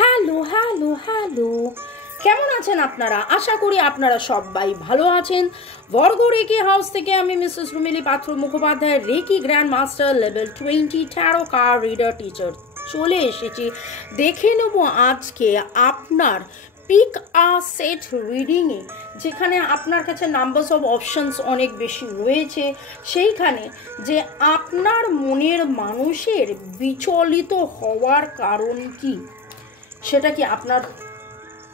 Hello hello hello, কেমন আছেন আপনারা? আশা করি আপনারা সবাই ভালো আছেন। বর্গ রেকি হাউস থেকে আমি Mrs Rumili Patra Mukhopadhyay, reiki grand master level 20 tarot card reader teacher চলে এসেছি। দেখে নেব আজকে আপনার পিক আ সেট রিডিংয়ে, যেখানে আপনার কাছে নাম্বারস অফ অপশনস অনেক বেশি রয়েছে, সেইখানে যে আপনার মনের মানুষের বিচলিত হওয়ার কারণ কি, সেটা কি আপনার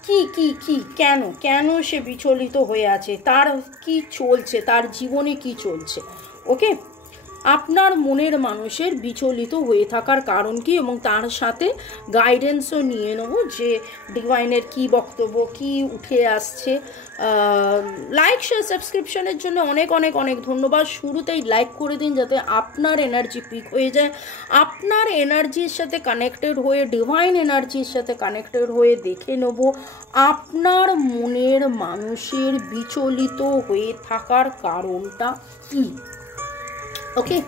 কি কি কি কেন কেন সে বিচলিত হয়ে আছে, তার কি চলছে, তার জীবনে কি চলছে। ওকে, আপনার মনের মানুষের বিচলিত হয়ে থাকার কারণ কি, এবং তার সাথে গাইডেন্সও নিয়ে নেব যে ডিভাইনের কি বক্তব্য, কি উঠে আসছে। লাইক শেয়ার সাবস্ক্রিপশনের জন্য অনেক অনেক অনেক ধন্যবাদ। শুরুতেই লাইক করে দিন যাতে আপনার এনার্জি পিক হয়ে যায়। আপনার এনার্জির সাথে কানেক্টেড হয়ে, ডিভাইন এনার্জির সাথে কানেক্টেড হয়ে দেখে নেব আপনার মনের মানুষের বিচলিত হয়ে থাকার কারণটা কি। ওকে,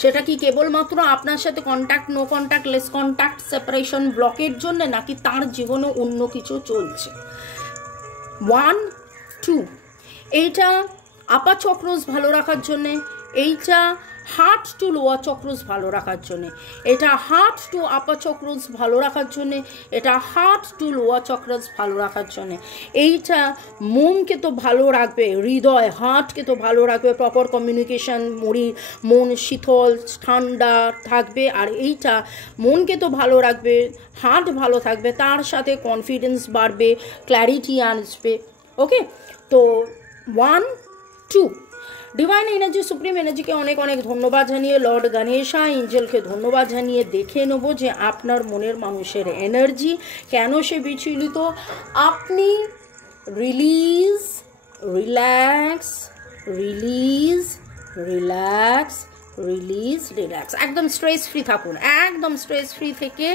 সেটা কি কেবলমাত্র আপনার সাথে contact, no contact, less contact, separation, ব্লকের জন্য, নাকি তার জীবনে অন্য কিছু চলছে। 1, 2, এইটা আপার চক্রস ভালো রাখার জন্যে, এইটা হার্ট টু লোয়ার চক্রস ভালো রাখার জন্যে, এটা হার্ট টু আপার চক্রস ভালো রাখার জন্যে, এটা হার্ট টু লোয়ার চক্রস ভালো রাখার জন্যে। এইটা মনকে তো ভালো রাখবে, হৃদয় হার্টকে তো ভালো রাখবে, প্রপার কমিউনিকেশন, মন শীতল ঠান্ডা থাকবে। আর এইটা মনকে তো ভালো রাখবে, হার্ট ভালো থাকবে, তার সাথে কনফিডেন্স বাড়বে, ক্ল্যারিটি আসবে। ওকে, তো 1, 2, ডিভাইন এনার্জি, সুপ্রিম এনার্জিকে অনেক অনেক ধন্যবাদ জানিয়ে, লর্ড গণেশা এঞ্জেলকে ধন্যবাদ জানিয়ে দেখে নেব যে আপনার মনের মানুষের এনার্জি কেন সে বিচলিত। আপনি release, relax, release, relax, release, relax, একদম স্ট্রেস ফ্রি থাকুন। একদম স্ট্রেস ফ্রি থেকে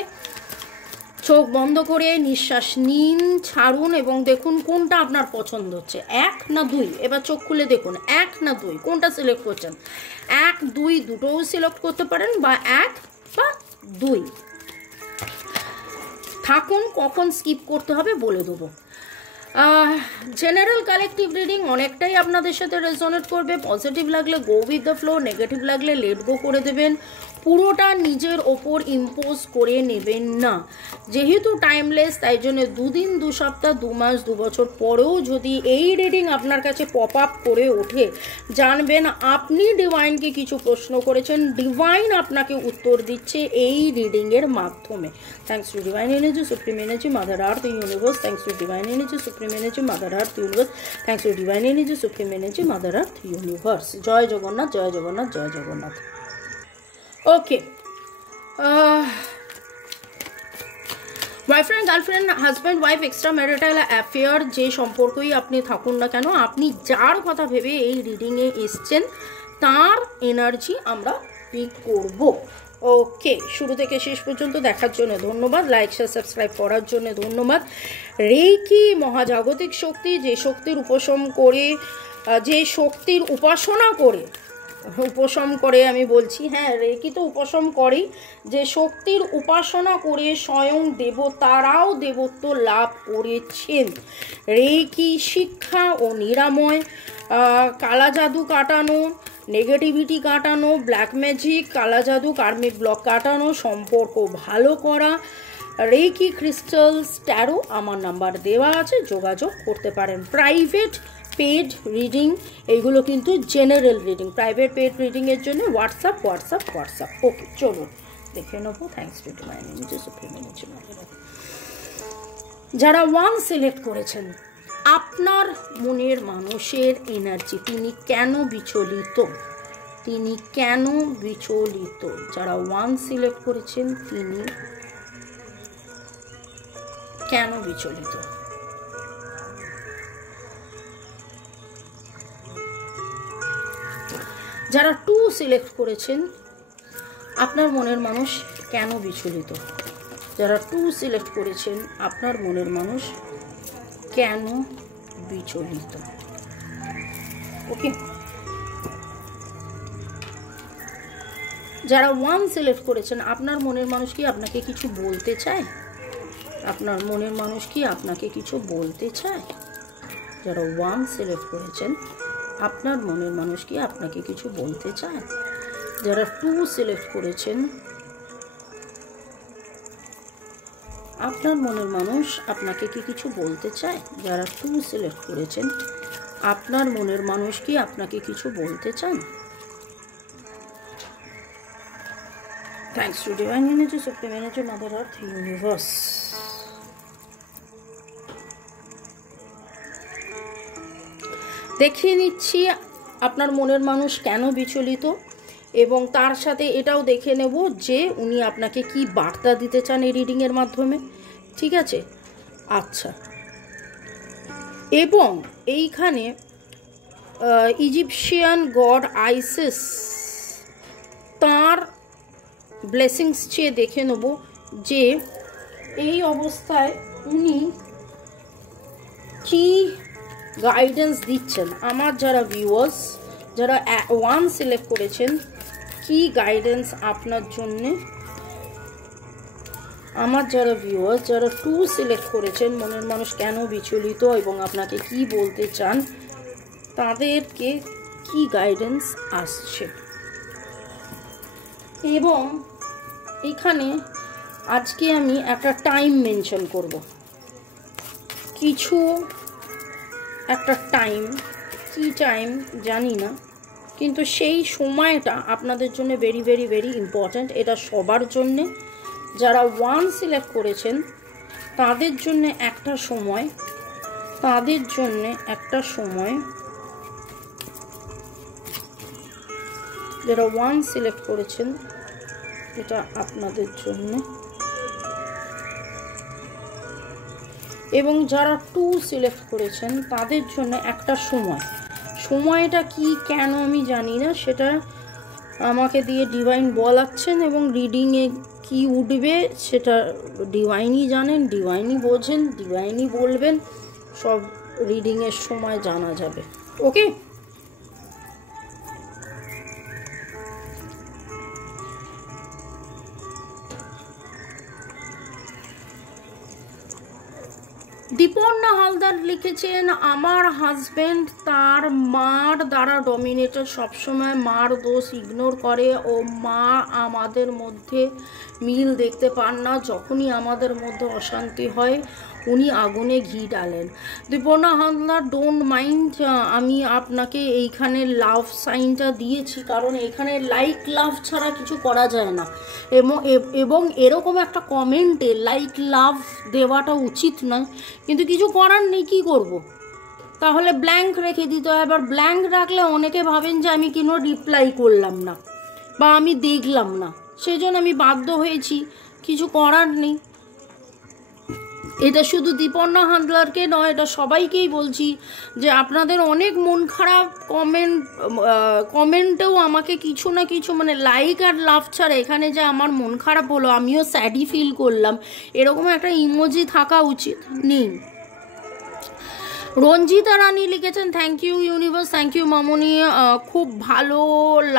চোখ বন্ধ করে নিঃশ্বাস নিন, ছাড়ুন এবং দেখুন কোনটা আপনার পছন্দ হচ্ছে, 1 না 2। এবার চোখ খুলে দেখুন 1 না 2 কোনটা সিলেক্ট করছেন। 1, 2 দুটোও সিলেক্ট করতে পারেন, বা 1 বা 2 থাকুন। কখন স্কিপ করতে হবে বলে দেবো। জেনারেল কালেকটিভ রিডিং অনেকটাই আপনাদের সাথে রেজোনেট করবে। পজিটিভ লাগলে go with the flow, negative লাগলে লেট গো করে দেবেন। পুরোটা নিজের ওপর ইম্পোজ করে নেবেন না। যেহেতু টাইমলেস, তাই জন্য 2 দিন, 2 সপ্তাহ, 2 মাস, 2 বছর পরেও যদি এই রিডিং আপনার কাছে পপ আপ করে ওঠে, জানবেন আপনি ডিভাইনকে কিছু প্রশ্ন করেছেন, ডিভাইন আপনাকে উত্তর দিচ্ছে এই রিডিংয়ের মাধ্যমে। Thanks to divine energy, supreme energy, mother earth, universe. Thanks to divine energy, supreme energy, mother earth, universe. Thanks to divine energy, supreme energy, mother earth, universe. জয় জগন্নাথ, জয় জগন্নাথ, জয় Jagannath. Okay, boyfriend, girlfriend, husband, wife, extra marital affair, যে সম্পর্কই আপনি থাকুন না কেন, আপনি যার কথা ভেবে এই রিডিংয়ে এসছেন তার এনার্জি আমরা পিক করব। ওকে, শুরু থেকে শেষ পর্যন্ত দেখার জন্য ধন্যবাদ। লাইক শেয়ার সাবস্ক্রাইব করার জন্য ধন্যবাদ। রেকি মহাজাগতিক শক্তি, যে শক্তির যে শক্তির উপাসনা করে, উপশম করে আমি বলছি, হ্যাঁ রেকি তো উপশম করেই, যে শক্তির উপাসনা করে স্বয়ং দেবতারাও দেবত্ব লাভ করেছেন। রেকি শিক্ষা ও নিরাময়, কালা জাদু কাটানো, নেগেটিভিটি কাটানো, ব্ল্যাক ম্যাজিক, কালা জাদু, কার্মিক ব্লক কাটানো, সম্পর্ক ভালো করা, রেকি ক্রিস্টালস, ট্যারো, আমার নাম্বার দেওয়া আছে, যোগাযোগ করতে পারেন। প্রাইভেট পেড রিডিং, এইগুলো কিন্তু জেনারেল রিডিং। প্রাইভেট পেড রিডিংয়ের জন্য হোয়াটসঅ্যাপ হোয়াটসঅ্যাপ হোয়াটসঅ্যাপ। ওকে, চলুন দেখে নেবো। Thanks to divine energy, supreme energy. যারা 1 সিলেক্ট করেছেন, আপনার মনের মানুষের এনার্জি, তিনি কেন বিচলিত, তিনি কেন বিচলিত। যারা 1 সিলেক্ট করেছেন, তিনি কেন বিচলিত। যারা 2 সিলেক্ট করেছেন, আপনার মনের মানুষ কেন বিচলিত। যারা 2 সিলেক্ট করেছেন, আপনার মনের মানুষ কেন বিচলিত। ওকে, যারা 1 সিলেক্ট করেছেন, আপনার মনের মানুষ কি আপনাকে কিছু বলতে চায়, আপনার মনের মানুষ কি আপনাকে কিছু বলতে চায়? যারা 1 সিলেক্ট করেছেন, আপনার মনের মানুষ কি আপনাকে কিছু বলতে চায়? যারা 2 সিলেক্ট করেছেন, আপনার মনের মানুষ আপনাকে কি কিছু বলতে চায়? যারা 2 সিলেক্ট করেছেন, আপনার মনের মানুষ কি আপনাকে কিছু বলতে চান? Thanks to Divine Energy, Supreme Energy, Mother Earth, Universe. দেখিয়ে নিচ্ছি আপনার মনের মানুষ কেন বিচলিত, এবং তার সাথে এটাও দেখে নেব যে উনি আপনাকে কি বার্তা দিতে চান এই রিডিংয়ের মাধ্যমে। ঠিক আছে? আচ্ছা, এবং এইখানে ইজিপশিয়ান গড আইসিস, তার ব্লেসিংস চেয়ে দেখে নেব যে এই অবস্থায় উনি কি গাইডেন্স দিচ্ছেন। আমার যারা ভিউয়ার্স, যারা 1 সিলেক্ট করেছেন, কি গাইডেন্স আপনার জন্যে। আমার যারা ভিউয়ার্স, যারা 2 সিলেক্ট করেছেন, মনের মানুষ কেন বিচলিত এবং আপনাকে কি বলতে চান, তাদেরকে কি গাইডেন্স আসছে। এবং এখানে আজকে আমি একটা টাইম মেনশন করব, কিছু একটা টাইম, কি টাইম জানি না, কিন্তু সেই সময়টা আপনাদের জন্য ভেরি ভেরি ভেরি ইম্পর্ট্যান্ট। এটা সবার জন্যে। যারা 1 সিলেক্ট করেছেন তাদের জন্য একটা সময়, তাদের জন্য একটা সময়, যারা 1 সিলেক্ট করেছেন এটা আপনাদের জন্য, এবং যারা 2 সিলেক্ট করেছেন তাদের জন্য একটা সময়। সময়টা কি কেন আমি জানি না, সেটা আমাকে দিয়ে ডিভাইন বলাচ্ছেন, এবং রিডিংয়ে কি উঠবে সেটা ডিভাইনই জানেন, ডিভাইনই বোঝেন, ডিভাইনই বলবেন। সব রিডিংয়ের সময় জানা যাবে। ওকে, দীপর্ণা হালদার লিখেছেন, আমার হাজব্যান্ড তার মার দ্বারা ডমিনেটেড, সবসময় মার দোষ ইগনোর করে ও মা আমাদের মধ্যে মিল দেখতে পান না। যখনই আমাদের মধ্যে অশান্তি হয় উনি আগুনে ঘি ডালেন। দীপর্ণা হালদার, ডোন্ট মাইন্ড, আমি আপনাকে এইখানে লাভ সাইনটা দিয়েছি, কারণ এখানে লাইক লাভ ছাড়া কিছু করা যায় না, এবং এরকম একটা কমেন্টে লাইক লাভ দেওয়াটা উচিত নয়, কিন্তু কিছু করার নেই, কী করব। তাহলে ব্ল্যাঙ্ক রেখে দিতে হয়। এবার ব্ল্যাঙ্ক রাখলে অনেকে ভাবেন যে আমি কোনো রিপ্লাই করলাম না বা আমি দেখলাম না, সেই জন্য আমি বাধ্য হয়েছি, কিছু করার নেই। এটা শুধু দীপর্ণা হালদারকে নয়, এটা সবাইকেই বলছি যে আপনাদের অনেক মন খারাপ কমেন্টেও আমাকে কিছু না কিছু, মানে লাইক আর লাভ ছাড়া এখানে যে আমার মন খারাপ হলো, আমিও স্যাডই ফিল করলাম, এরকম একটা ইমোজি থাকা উচিত নেই। রঞ্জিতা রানী লিখেছেন, thank you universe, thank you মামনি, খুব ভালো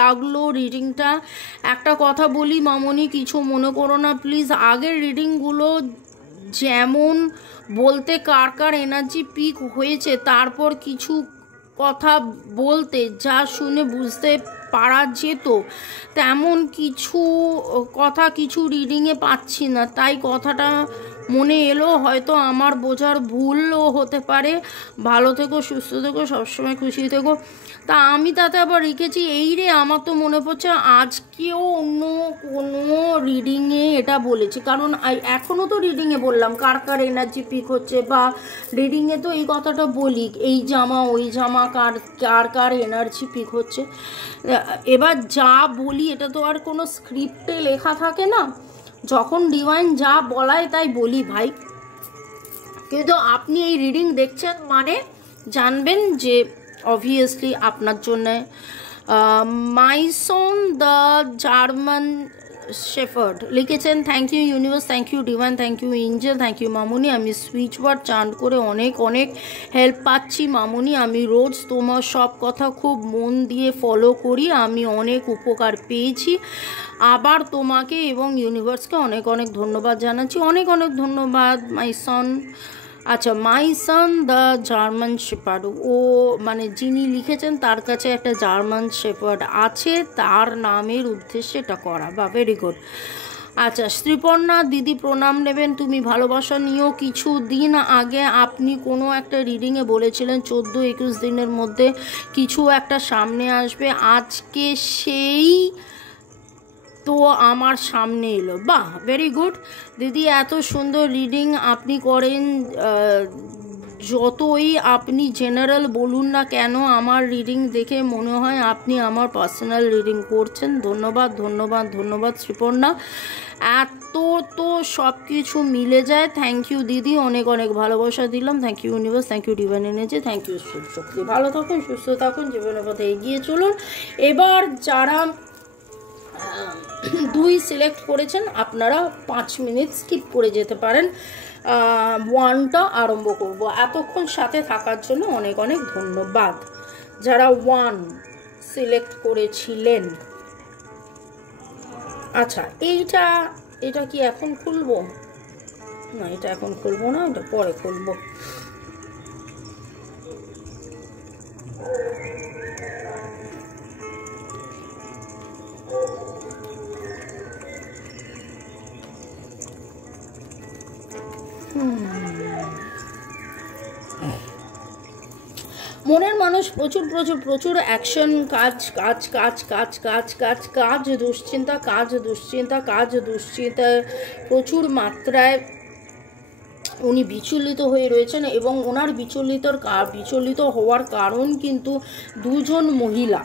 লাগলো রিডিংটা। একটা কথা বলি মামনি, কিছু মনে করো না প্লিজ, আগের রিডিংগুলো যেমন বলতে কার কার এনার্জি পিক হয়েছে, তারপর কিছু কথা বলতে যা শুনে বুঝতে পারা যেত, তেমন কিছু কথা কিছু রিডিংয়ে পাচ্ছি না, তাই কথাটা মনে এলো, হয়তো আমার বোঝার ভুলও হতে পারে। ভালো থেকো, সুস্থ থেকো, সবসময় খুশি থেকো। তা আমি তাতে আবার লিখেছি, এই রে, আমার তো মনে পড়ছে আজকেও অন্য কোনো রিডিংয়ে এটা বলেছি, কারণ এখনও তো রিডিংয়ে বললাম কার কার এনার্জি পিক হচ্ছে, বা রিডিংয়ে তো এই কথাটা বলি, এই জামা ওই জামা কার কার এনার্জি পিক হচ্ছে। এবার যা বলি এটা তো আর কোনো স্ক্রিপ্টে লেখা থাকে না, যখন ডিভাইন যা বলায় তাই বলি ভাই। কিন্তু আপনি এই রিডিং দেখছেন মানে জানবেন যে অবভিয়াসলি আপনার জন্য মাইসন দ্য জার্মান শেফার্ড লিখেছেন, thank you universe, thank you divine, thank you angel, thank you মামুনি। আমি সুইচ ওয়ার্ড চান্ট করে অনেক অনেক হেল্প পাচ্ছি মামুনি। আমি রোজ তোমার সব কথা খুব মন দিয়ে ফলো করি, আমি অনেক উপকার পেয়েছি। আবার তোমাকে এবং ইউনিভার্সকে অনেক অনেক ধন্যবাদ জানাচ্ছি, অনেক অনেক ধন্যবাদ মাই সন। আচ্ছা, মাই সন দ্য জার্মান শেপার্ড, ও মানে যিনি লিখেছেন তার কাছে একটা জার্মান শেপার্ড আছে, তার নামের উদ্দেশ্যে এটা করা, বা ভেরি গুড। আচ্ছা, শ্রীপর্ণা দিদি প্রণাম নেবেন, তুমি ভালোবাসা নিয়েও কিছু দিন আগে আপনি কোনো একটা রিডিংয়ে বলেছিলেন 14-21 দিনের মধ্যে কিছু একটা সামনে আসবে, আজকে সেই তো আমার সামনে এলো। বাহ, ভেরি গুড দিদি, এত সুন্দর রিডিং আপনি করেন। যতই আপনি জেনারেল বলুন না কেন, আমার রিডিং দেখে মনে হয় আপনি আমার পার্সোনাল রিডিং করছেন। ধন্যবাদ ধন্যবাদ ধন্যবাদ শ্রীপর্ণা, এত তো সব কিছু মিলে যায়। থ্যাংক ইউ দিদি, অনেক অনেক ভালোবাসা দিলাম। Thank you universe, thank you divine energy, thank you Shiva Shakti. ভালো থাকুন, সুস্থ থাকুন, জীবনের পথে এগিয়ে চলুন। এবার যারা 2 সিলেক্ট করেছেন আপনারা 5 মিনিট স্কিপ করে যেতে পারেন, 1টা আরম্ভ করব। এতক্ষণ সাথে থাকার জন্য অনেক অনেক ধন্যবাদ। যারা 1 সিলেক্ট করেছিলেন, আচ্ছা এটা কি এখন খুলবো? না, এটা এখন খুলবো না, এটা পরে খুলবো। মনের মানুষ প্রচুর প্রচুর প্রচুর অ্যাকশন, কাজ কাজ কাজ কাজ কাজ কাজ কাজ দুশ্চিন্তা, কাজ দুশ্চিন্তা, কাজ দুশ্চিন্তায় প্রচুর মাত্রায় উনি বিচলিত হয়ে রয়েছেন। এবং ওনার বিচলিত হওয়ার কারণ কিন্তু দুজন মহিলা,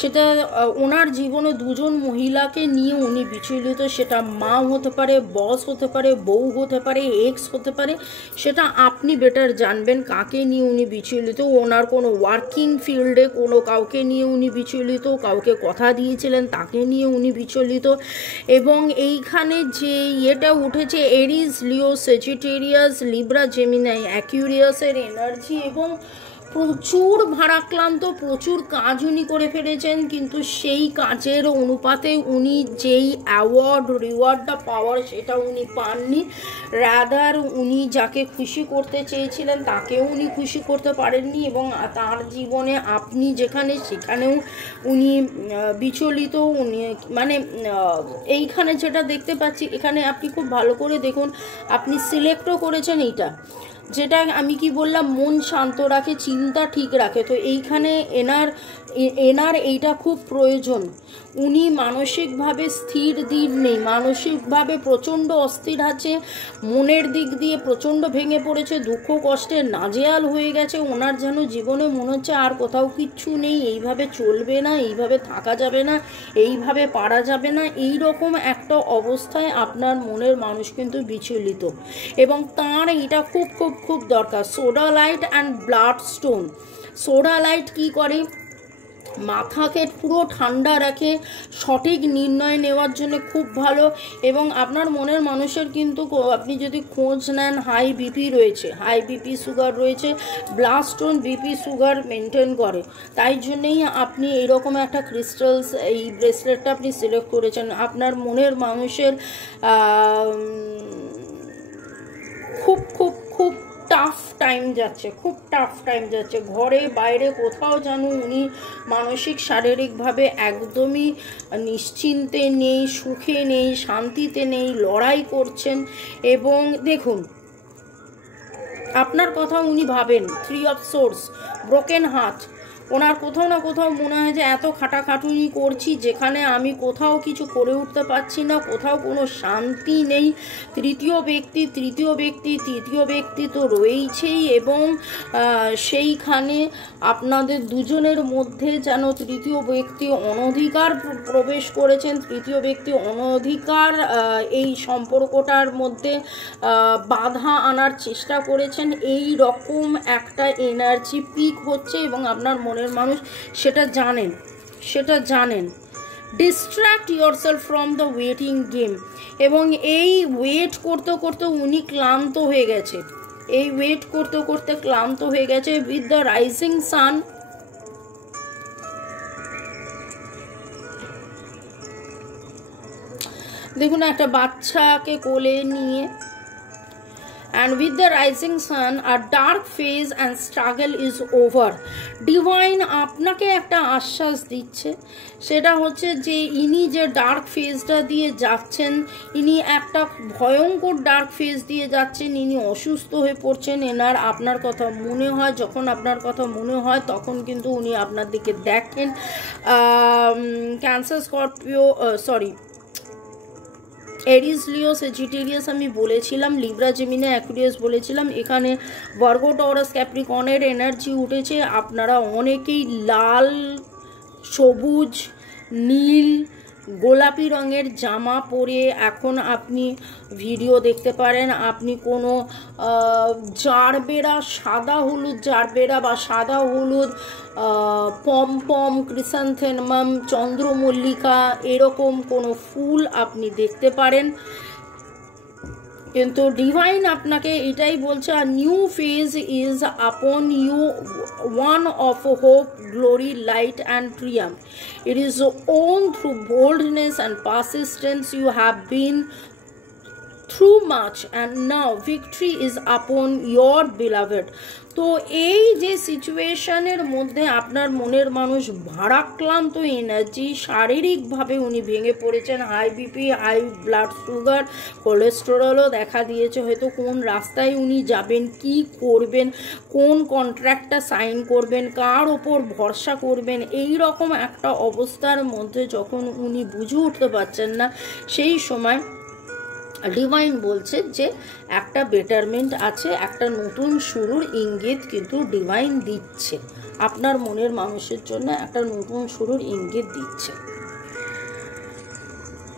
সেটা ওনার জীবনে দুজন মহিলাকে নিয়ে উনি বিচলিত। সেটা মা হতে পারে, বস হতে পারে, বউ হতে পারে, এক্স হতে পারে, সেটা আপনি বেটার জানবেন কাকে নিয়ে উনি বিচলিত। ওনার কোনো ওয়ার্কিং ফিল্ডে কোনো কাউকে নিয়ে উনি বিচলিত, কাউকে কথা দিয়েছিলেন তাকে নিয়ে উনি বিচলিত। এবং এইখানে যে ইয়েটা উঠেছে এরিস, লিও, সেজিটেরিয়াস, লিব্রা, জেমিনাই, অ্যাকুরিয়াসের এনার্জি, এবং প্রচুর ভারাক্রান্ত, প্রচুর কাজ উনি করে ফেলেছেন, কিন্তু সেই কাজের অনুপাতে উনি যেই রিওয়ার্ডটা পাওয়ার সেটা উনি পাননি। রাদার উনি যাকে খুশি করতে চেয়েছিলেন তাকেও উনি খুশি করতে পারেননি। এবং তার জীবনে আপনি যেখানে, সেখানেও উনি বিচলিত। উনি মানে এইখানে যেটা দেখতে পাচ্ছি, এখানে আপনি খুব ভালো করে দেখুন, আপনি সিলেক্টও করেছেন এইটা, যেটা আমি কি বললাম, মন শান্ত রাখে, চিন্তা ঠিক রাখে। তো এইখানে এনার এইটা খুব প্রয়োজন। উনি মানসিকভাবে স্থির নেই, মানসিকভাবে প্রচণ্ড অস্থির আছে, মনের দিক দিয়ে প্রচণ্ড ভেঙে পড়েছে, দুঃখ কষ্টে নাজেহাল হয়ে গেছে। ওনার যেন জীবনে মনে হচ্ছে আর কোথাও কিচ্ছু নেই, এইভাবে চলবে না, এইভাবে থাকা যাবে না, এইভাবে পারা যাবে না, এই রকম একটা অবস্থায় আপনার মনের মানুষ কিন্তু বিচলিত। এবং তার এটা খুব খুব খুব দরকার। Soda light and blood stone. Soda light কী করে? মাথাকে পুরো ঠান্ডা রাখে, সঠিক নির্ণয় নেওয়ার জন্য খুব ভালো। এবং আপনার মনের মানুষের কিন্তু আপনি যদি খোঁজ নেন, হাই বিপি রয়েছে, হাই বিপি সুগার রয়েছে। Blood stone BP sugar maintain করে, তাই জন্যেই আপনি এরকম একটা ক্রিস্টালস, এই ব্রেসলেটটা আপনি সিলেক্ট করেছেন। আপনার মনের মানুষের খুব খুব খুব টাফ টাইম যাচ্ছে, খুব টাফ টাইম যাচ্ছে, ঘরে বাইরে কোথাও যেন উনি মানসিক শারীরিকভাবে একদমই নিশ্চিন্তে নেই, সুখে নেই, শান্তিতে নেই, লড়াই করছেন। এবং দেখুন, আপনার কথা উনি ভাবেন। 3 অফ সোর্স, ব্রোকেন হার্ট। ওনার কোথাও না কোথাও মনে হয় যে এত খাটাখাটুনি করছি, যেখানে আমি কোথাও কিছু করে উঠতে পারছি না, কোথাও কোনো শান্তি নেই। তৃতীয় ব্যক্তি তো রয়েছেই। এবং সেইখানে আপনাদের দুজনের মধ্যে যেন তৃতীয় ব্যক্তি অনধিকার প্রবেশ করেছেন, তৃতীয় ব্যক্তি অনধিকার এই সম্পর্কটার মধ্যে বাধা আনার চেষ্টা করেছেন। এই রকম একটা এনার্জি পিক হচ্ছে এবং আপনার মনের মানুষ সেটা জানেন। Distract yourself from the waiting game. এবং এই ওয়েট করতে করতে উনি ক্লান্ত হয়ে গেছে, এই ওয়েট করতে করতে ক্লান্ত হয়ে গেছে। উইথ দ্য রাইজিং সান, দেখুন একটা বাচ্চাকে কোলে নিয়ে, and with the rising sun a dark phase and struggle is over. Divine আপনাকে একটা আশ্বাস দিচ্ছে, সেটা হচ্ছে যে ইনি যে ডার্ক ফেজটা দিয়ে যাচ্ছেন, ইনি একটা ভয়ঙ্কর ডার্ক ফেজ দিয়ে যাচ্ছেন, ইনি অসুস্থ হয়ে পড়ছেন। এনার আপনার কথা মনে হয়, যখন আপনার কথা মনে হয় তখন কিন্তু উনি আপনার দিকে দেখেন। ক্যান্সার, স্করপিও, এরিস, লিও, সেজিটেরিয়াস আমি বলেছিলাম, লিব্রা, জেমিনি, অ্যাকুরিয়াস বলেছিলাম। এখানে ভার্গো, টরাস, ক্যাপ্রিকর্নের এনার্জি উঠেছে। আপনারা অনেকেই লাল, সবুজ, নীল, গোলাপি রঙের জামা পরে এখন আপনি ভিডিও দেখতে পারেন। আপনি কোনো জারবেরা, সাদা হলুদ জারবেরা বা সাদা হলুদ পম, ক্রিসান্থেমাম, চন্দ্রমল্লিকা এরকম কোনো ফুল আপনি দেখতে পারেন। কিন্তু ডিভাইন আপনাকে এটাই বলছে, আর new phase is upon you, one of hope, glory, light and triumph. It is won through boldness and persistence you have been through much and now victory is upon your beloved. তো এই যে সিচুয়েশনের মধ্যে আপনার মনের মানুষ ভারাক্রান্ত energy, শারীরিকভাবে উনি ভেঙে পড়েছেন। High BP, high blood sugar, কোলেস্টেরলও দেখা দিয়েছে। হয়তো কোন রাস্তায় উনি যাবেন, কি করবেন, কোন কন্ট্রাক্টটা সাইন করবেন, কার ওপর ভরসা করবেন, এই রকম একটা অবস্থার মধ্যে যখন উনি বুঝে উঠতে পারছেন না, সেই সময় ডিভাইন বলছে যে একটা বেটারমেন্ট আছে, একটা নতুন শুরুর ইঙ্গিত কিন্তু ডিভাইন দিচ্ছে। আপনার মনের মানুষের জন্য একটা নতুন শুরুর ইঙ্গিত দিচ্ছে।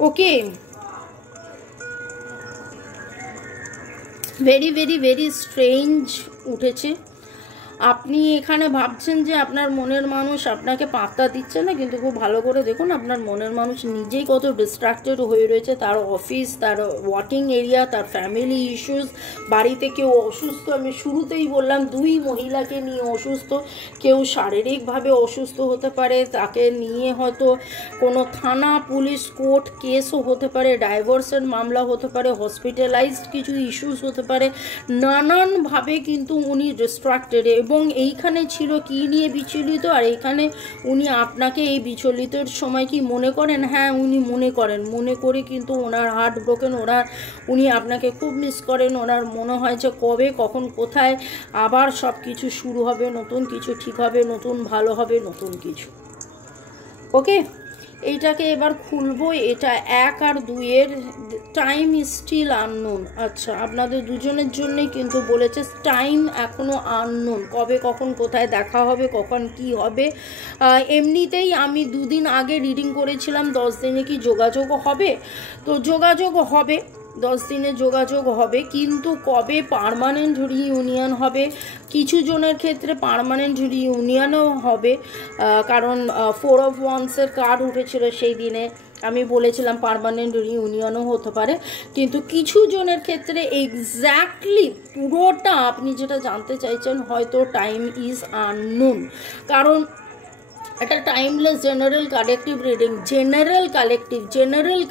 ওকে, ভেরি ভেরি ভেরি স্ট্রেঞ্জ উঠেছে। আপনি এখানে ভাবছেন যে আপনার মনের মানুষ আপনাকে পাত্তা দিচ্ছে না, কিন্তু খুব ভালো করে দেখুন আপনার মনের মানুষ নিজেই কত ডিস্ট্রাক্টেড হয়ে রয়েছে। তার অফিস, তার ওয়ার্কিং এরিয়া, তার ফ্যামিলি ইস্যুস, বাড়িতে কেউ অসুস্থ। আমি শুরুতেই বললাম 2 মহিলাকে নিয়ে অসুস্থ। কেউ শারীরিকভাবে অসুস্থ হতে পারে, তাকে নিয়ে হয়তো কোনো থানা, পুলিশ, কোর্ট কেসও হতে পারে, ডাইভোর্সের মামলা হতে পারে, হসপিটালাইজড কিছু ইস্যুস হতে পারে। নানানভাবে কিন্তু উনি ডিস্ট্রাক্টেড। এবং এইখানে ছিল কি নিয়ে বিচলিত, আর এইখানে উনি আপনাকে এই বিচলিতের সময় কি মনে করেন? হ্যাঁ, উনি মনে করেন, মনে করে কিন্তু ওনার হার্ট ব্রোকেন। উনি আপনাকে খুব মিস করেন। ওনার মনে হয় যে কবে, কখন, কোথায় আবার সব কিছু শুরু হবে, নতুন কিছু ঠিক হবে, নতুন ভালো হবে, নতুন কিছু। ওকে, এইটাকে এবার খুলবো। এটা 1 আর 2 এর টাইম ইজ স্টিল আননোন। আচ্ছা, আপনাদের দুজনের জন্যই কিন্তু বলেছে টাইম এখনও আননোন, কবে, কখন, কোথায় দেখা হবে, কখন কি হবে। এমনিতেই আমি 2 দিন আগে রিডিং করেছিলাম 10 দিনে কি যোগাযোগ হবে। তো যোগাযোগ হবে, 10 দিনে যোগাযোগ হবে, কিন্তু কবে পার্মানেন্ট রিইউনিয়ন হবে, কিছু জনের ক্ষেত্রে পার্মানেন্ট রিইউনিয়নও হবে। কারণ 4 of Wands-এর কার্ড উঠেছিল সেই দিনে, আমি বলেছিলাম পার্মানেন্ট রিইউনিয়নও হতে পারে। কিন্তু কিছু জনের ক্ষেত্রে এক্স্যাক্টলি পুরোটা আপনি যেটা জানতে চাইছেন হয়তো টাইম ইজ আননোন। কারণ একটা timeless general collective reading, general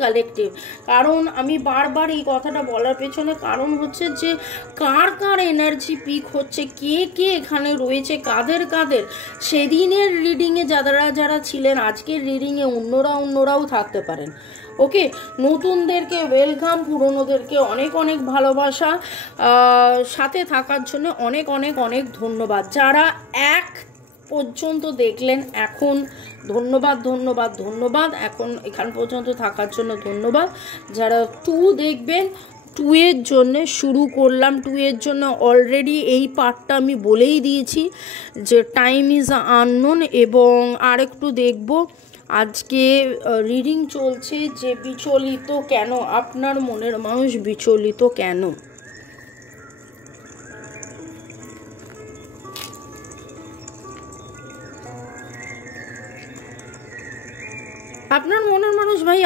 collective. কারণ আমি বারবার এই কথাটা বলার পেছনে কারণ হচ্ছে যে কার কার এনার্জি পিক হচ্ছে, কে কে এখানে রয়েছে, কাদের সেদিনের রিডিংয়ে যারা ছিলেন আজকের রিডিংয়ে অন্যরাও থাকতে পারেন। ওকে, নতুনদেরকে ওয়েলকাম, পুরনোদেরকে অনেক অনেক ভালোবাসা, সাথে থাকার জন্য অনেক অনেক অনেক ধন্যবাদ। যারা 1 পর্যন্ত দেখলেন এখন ধন্যবাদ, এখন এখান পর্যন্ত থাকার জন্য ধন্যবাদ। যারা 2 দেখবেন, 2 এর জন্য শুরু করলাম। 2 এর জন্য অলরেডি এই পার্টটা আমি বলেই দিয়েছি যে টাইম ইজ আননোন। এবং আরেকটু দেখব, আজকে রিডিং চলছে যে বিচলিত কেন, আপনার মনের মানুষ বিচলিত কেন। আপনার মনের মানুষ ভাই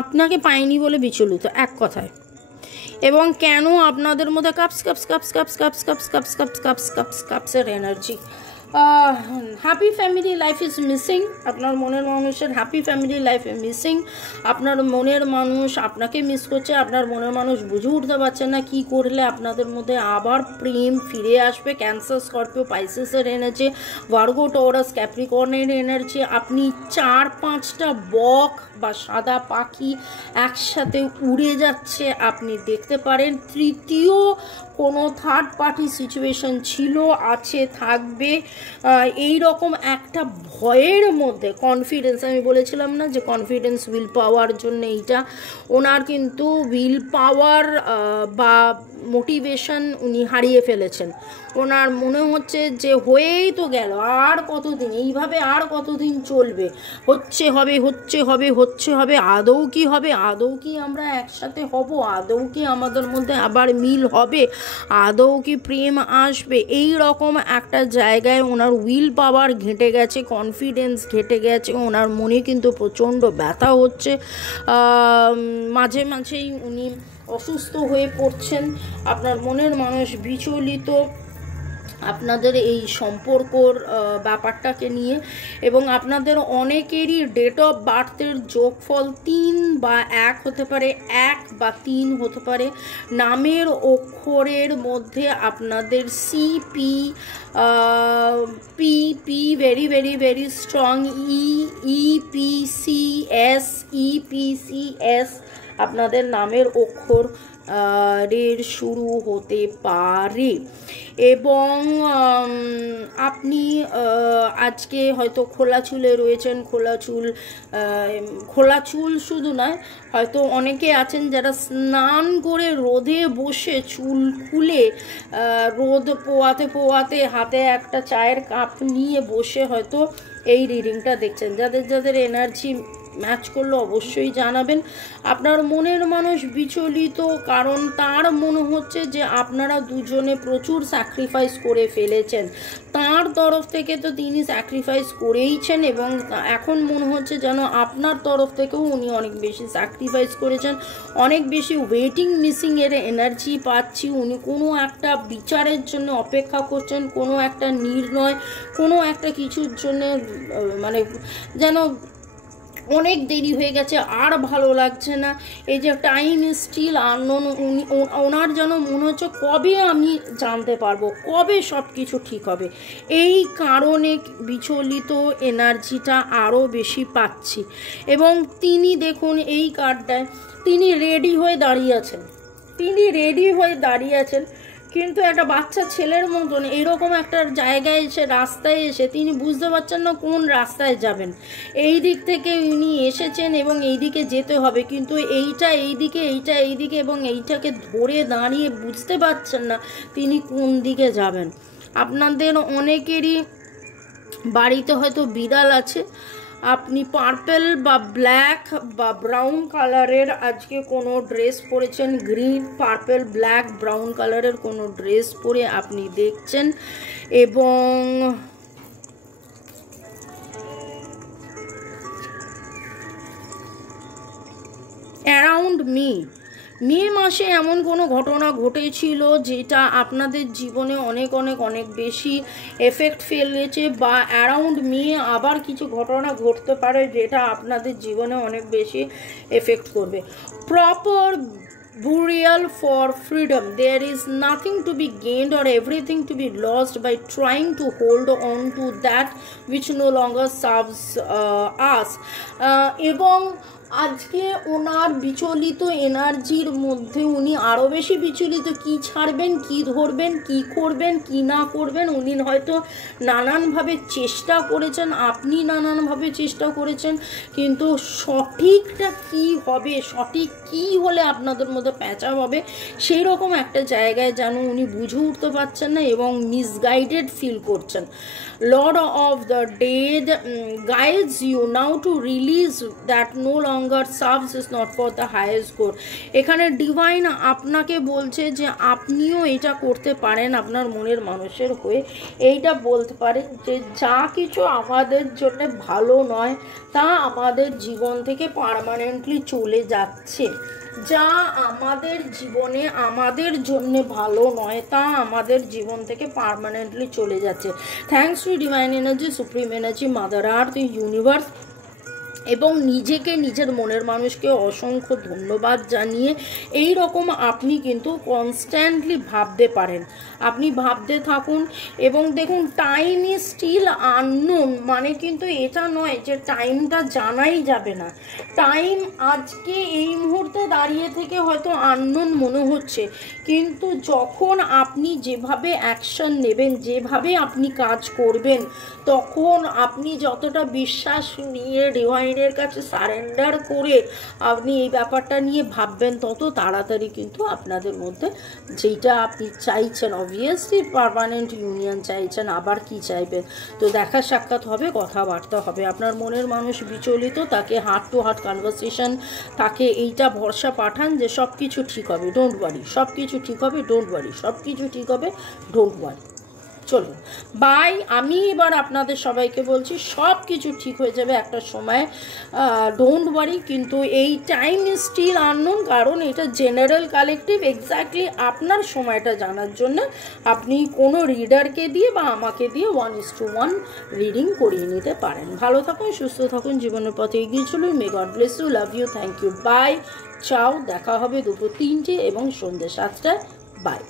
আপনাকে পায়নি বলে বিচলিত, এক কথায়। এবং কেন আপনাদের মধ্যে কাপসের energy. Happy family life is missing. আপনার মনের মানুষের হ্যাপি ফ্যামিলি লাইফ মিসিং। আপনার মনের মানুষ আপনাকে মিস করছে। আপনার মনের মানুষ বুঝে উঠতে পারছে না কি করলে আপনাদের মধ্যে আবার প্রেম ফিরে আসবে। ক্যান্সার, স্করপিও, পাইসেসের এনার্জি, ভার্গো, টরাস, ক্যাপ্রিকর্নের এনার্জি। আপনি 4-5টা বক বা সাদা পাখি একসাথে উড়ে যাচ্ছে আপনি দেখতে পারেন। তৃতীয় কোনো থার্ড পার্টি সিচুয়েশন ছিল, আছে, থাকবে। এই রকম একটা ভয়ের মধ্যে কনফিডেন্স, আমি বলেছিলাম না যে কনফিডেন্স উইল পাওয়ার জন্য এইটা ওনার, কিন্তু উইল পাওয়ার বা মোটিভেশন উনি হারিয়ে ফেলেছেন। ওনার মনে হচ্ছে যে হয়েই তো গেল, আর কতদিন এইভাবে, আর কতদিন চলবে, হচ্ছে হবে, আদৌ কি হবে, আদৌ কি আমরা একসাথে হব, আদৌ কি আমাদের মধ্যে আবার মিল হবে, আদৌ কি প্রেম আসবে। এই রকম একটা জায়গায় ওনার উইল পাওয়ার ঘেঁটে গেছে, কনফিডেন্স ঘেঁটে গেছে। ওনার মনে কিন্তু প্রচণ্ড ব্যথা হচ্ছে, মাঝে মাঝেই উনি অসুস্থ হয়ে পড়ছেন। আপনার মনের মানুষ বিচলিত আপনাদের এই সম্পর্কর ব্যাপারটাকে নিয়ে। এবং আপনাদের অনেকেরই ডেট অফ বার্থের যোগফল 3 বা 1 হতে পারে, 1 বা 3 হতে পারে। নামের অক্ষরের মধ্যে আপনাদের CP, PP very very very strong, EPCS, EPCS আপনাদের নামের অক্ষর রের শুরু হতে পারে। এবং আপনি আজকে হয়তো খোলা চুলে রয়েছেন। খোলা চুল শুধু নয়, হয়তো অনেকে আছেন যারা স্নান করে রোদে বসে চুল খুলে রোদ পোয়াতে হাতে একটা চায়ের কাপ নিয়ে বসে হয়তো এই রিডিংটা দেখছেন। যাদের এনার্জি ম্যাচ করলে অবশ্যই জানাবেন। আপনার মনের মানুষ বিচলিত, কারণ তার মনে হচ্ছে যে আপনারা দুজনে প্রচুর স্যাক্রিফাইস করে ফেলেছেন। তার তরফ থেকে তো তিনি স্যাক্রিফাইস করেইছেন, এবং এখন মনে হচ্ছে যেন আপনার তরফ থেকেও উনি অনেক বেশি স্যাক্রিফাইস করেছেন। অনেক বেশি ওয়েটিং মিসিং এর এনার্জি পাচ্ছি। উনি কোনো একটা বিচারের জন্য অপেক্ষা করছেন, কোনো একটা নির্ণয়, কোনো একটা কিছুর জন্য, মানে যেন অনেক দেরি হয়ে গেছে, আর ভালো লাগছে না। এই যে টাইম ইজ স্টিল আননোন, ওনার যেন মনে হচ্ছে কবে আমি জানতে পারবো, কবে সব কিছু ঠিক হবে। এই কারণে বিচলিত এনার্জিটা আরও বেশি পাচ্ছি। এবং তিনি দেখুন এই কার্ডটায় তিনি রেডি হয়ে দাঁড়িয়ে আছেন, কিন্তু একটা বাচ্চা ছেলের মতন এরকম একটা জায়গায় এসে, রাস্তায় এসে তিনি বুঝতে পারছেন না কোন রাস্তায় যাবেন। এই দিক থেকে উনি এসেছেন এবং এই দিকে যেতে হবে, কিন্তু এইটা এইদিকে, এইটা এইদিকে, এবং এইটাকে ধরে দাঁড়িয়ে বুঝতে পারছেন না তিনি কোন দিকে যাবেন। আপনাদের অনেকেরই বাড়িতে হয়তো বিড়াল আছে। আপনি পার্পল বা ব্ল্যাক বা ব্রাউন কালারের আজকে কোনো ড্রেস পরেছেন, গ্রিন, পার্পল, ব্ল্যাক, ব্রাউন কালারের কোনো ড্রেস পরে আপনি দেখছেন। এবং অ্যারাউন্ড মে মাসে এমন কোনো ঘটনা ঘটেছিল যেটা আপনাদের জীবনে অনেক বেশি এফেক্ট ফেলেছে, বা অ্যারাউন্ড মে আবার কিছু ঘটনা ঘটতে পারে যেটা আপনাদের জীবনে অনেক বেশি এফেক্ট করবে। Proper burial for freedom. There is nothing to be gained or everything to be lost by trying to hold on to that which no longer serves us. এবং আজকে ওনার বিচলিত এনার্জির মধ্যে উনি আরও বেশি বিচলিত। কি ছাড়বেন, কি ধরবেন, কি করবেন, কি না করবেন। উনি হয়তো নানানভাবে চেষ্টা করেছেন, আপনি নানানভাবে চেষ্টা করেছেন, কিন্তু সঠিকটা কি হবে, সঠিক কি হলে আপনাদের মধ্যে প্যাঁচা হবে, সেই রকম একটা জায়গায় যেন উনি বুঝে উঠতে পারছেন না এবং মিসগাইডেড ফিল করছেন। Lord of the Dead guides you now to release that no longer longer serves is not for the highest good. এখানে ডিভাইন আপনাকে বলছে যে আপনিও এটা করতে পারেন আপনার মনের মানুষের হয়ে, এইটা বলতে পারেন যে যা কিছু আমাদের জন্য ভালো নয় তা আমাদের জীবন থেকে পার্মানেন্টলি চলে যাচ্ছে, যা আমাদের জীবনে আমাদের জন্য ভালো নয় তা আমাদের জীবন থেকে পার্মানেন্টলি চলে যাচ্ছে। Thanks to divine energy, supreme energy, mother earth, universe এবং নিজেকে নিজের মনের মানুষকে অসংখ্য ধন্যবাদ জানিয়ে এই রকম আপনি কিন্তু কনস্ট্যান্টলি ভাবতে পারেন, আপনি ভাবতে থাকুন। এবং দেখুন টাইম ইজ স্টিল আননোন, মানে কিন্তু এটা নয় যে টাইমটা জানাই যাবে না। টাইম আজকে এই মুহূর্তে দাঁড়িয়ে থেকে হয়তো আননোন মনে হচ্ছে, কিন্তু যখন আপনি যেভাবে অ্যাকশন নেবেন, যেভাবে আপনি কাজ করবেন, তখন আপনি যতটা বিশ্বাস নিয়ে ডিভাইনের কাছে সারেন্ডার করে আপনি এই ব্যাপারটা নিয়ে ভাববেন, তত তাড়াতাড়ি কিন্তু আপনাদের মধ্যে যেটা আপনি চাইছেন, অবভিয়াসলি পার্মানেন্ট ইউনিয়ন চাইছেন, আবার কি চাইবেন, তো দেখা সাক্ষাৎ হবে, কথাবার্তা হবে। আপনার মনের মানুষ বিচলিত, তাকে হার্ট টু হার্ট কনভারসেশন, তাকে এইটা ভরসা পাঠান যে সব কিছু ঠিক হবে, ডোন্ট ওয়ারি, সব কিছু ঠিক হবে, ডোন্ট ওয়ারি, সব কিছু ঠিক হবে, ডোন্ট ওয়ারি। চলুন বাই, আমি এবার আপনাদের সবাইকে বলছি সব কিছু ঠিক হয়ে যাবে একটা সময়, ডোন্ট ওয়ারি। কিন্তু এই টাইম ইজ স্টিল আননোন, কারণ এটা জেনারেল কালেকটিভ, এক্স্যাক্টলি আপনার সময়টা জানার জন্য আপনি কোনো রিডারকে দিয়ে বা আমাকে দিয়ে 1:1 রিডিং করিয়ে নিতে পারেন। ভালো থাকুন, সুস্থ থাকুন, জীবনের পথে এগিয়ে চলুন। May God bless you, love you, thank you, bye, ciao. দেখা হবে দুপুর 3টে এবং সন্ধ্যে 7টায়। বাই।